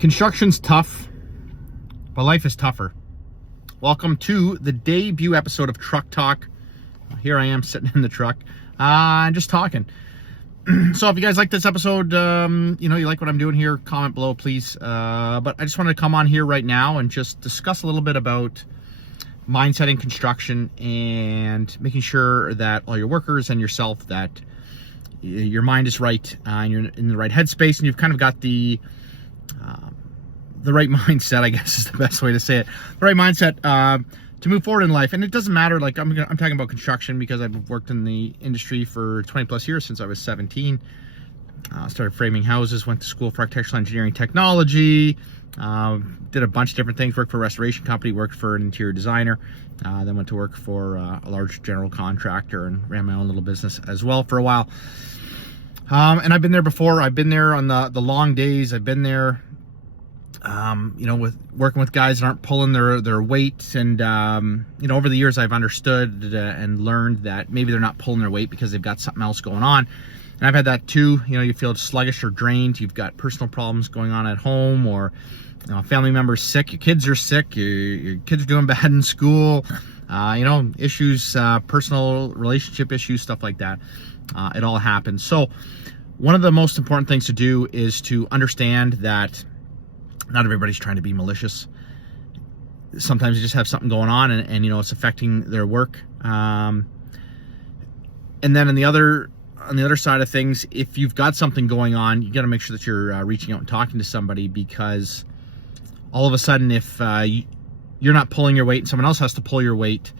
Construction's tough, but life is tougher. Welcome to the debut episode of Truck Talk. Here I am sitting in the truck, just talking. So if you guys like this episode, you like what I'm doing here, comment below, please. But I just wanted to come on here right now and just discuss a little bit about mindset in construction and making sure that all your workers and yourself, that your mind is right, and you're in the right headspace, and you've kind of got the right mindset, I guess is the best way to say it. The right mindset to move forward in life. And it doesn't matter, like I'm talking about construction because I've worked in the industry for 20 plus years since I was 17. Started framing houses, went to school for architectural engineering technology, did a bunch of different things, worked for a restoration company, worked for an interior designer, then went to work for a large general contractor and ran my own little business as well for a while. And I've been there before. I've been there on the long days. I've been there with working with guys that aren't pulling their weight, and over the years I've understood and learned that maybe they're not pulling their weight because they've got something else going on. And I've had that too. You feel sluggish or drained, you've got personal problems going on at home, or family members sick, your kids are sick, your kids are doing bad in school, issues, personal relationship issues, stuff like that. It all happens. So one of the most important things to do is to understand that not everybody's trying to be malicious. Sometimes you just have something going on, and it's affecting their work. And then on the other side of things, if you've got something going on, you got to make sure that you're reaching out and talking to somebody, because all of a sudden, if you're not pulling your weight and someone else has to pull your weight,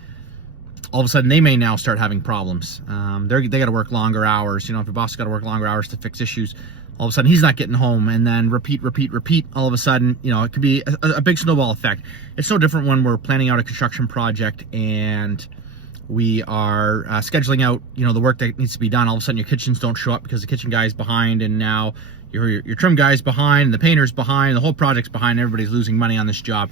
all of a sudden they may now start having problems. They got to work longer hours. If your boss got to work longer hours to fix issues, all of a sudden he's not getting home, and then repeat. All of a sudden, it could be a big snowball effect. It's no different when we're planning out a construction project and we are scheduling out, the work that needs to be done. All of a sudden your kitchens don't show up because the kitchen guy's behind, and now your trim guy's behind, and the painter's behind, the whole project's behind, everybody's losing money on this job.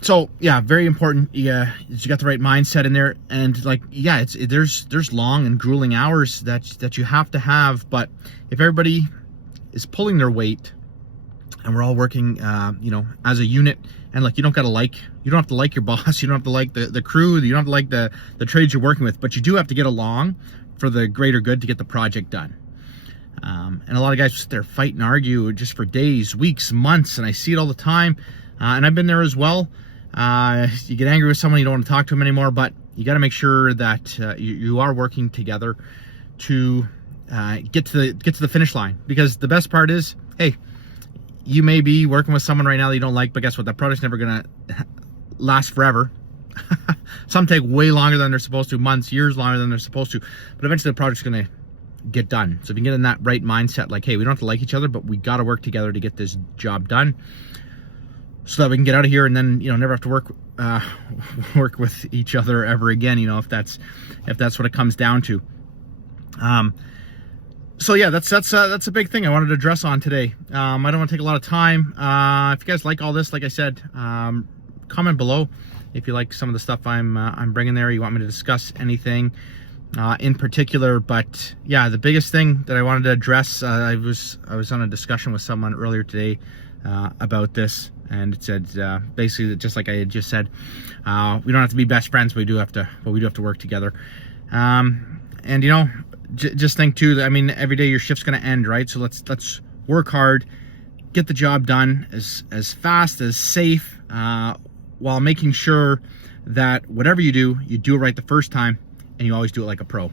So yeah, very important. You got the right mindset in there, and there's long and grueling hours that you have to have. But if everybody is pulling their weight and we're all working, as a unit, and you don't have to like your boss, you don't have to like the crew, you don't have to like the trades you're working with, but you do have to get along for the greater good to get the project done. And a lot of guys sit there, fight and argue just for days, weeks, months, and I see it all the time. And I've been there as well. You get angry with someone, you don't want to talk to them anymore, but you got to make sure that you are working together to get to the finish line. Because the best part is, hey, you may be working with someone right now that you don't like, but guess what? That project's never gonna last forever. Some take way longer than they're supposed to, months, years longer than they're supposed to, but eventually the project's gonna get done. So if you get in that right mindset, like, hey, we don't have to like each other, but we got to work together to get this job done, so that we can get out of here and then never have to work with each other ever again. If that's what it comes down to. So yeah, that's a big thing I wanted to address on today. I don't want to take a lot of time. If you guys like all this, like I said, comment below if you like some of the stuff I'm bringing there. You want me to discuss anything in particular. But yeah, the biggest thing that I wanted to address, I was on a discussion with someone earlier today about this, and it said basically that, just like I had just said, we don't have to be best friends, but we do have to work together. And just think too that, every day your shift's going to end, right? So let's work hard, get the job done as fast, as safe, while making sure that whatever you do it right the first time, and you always do it like a pro.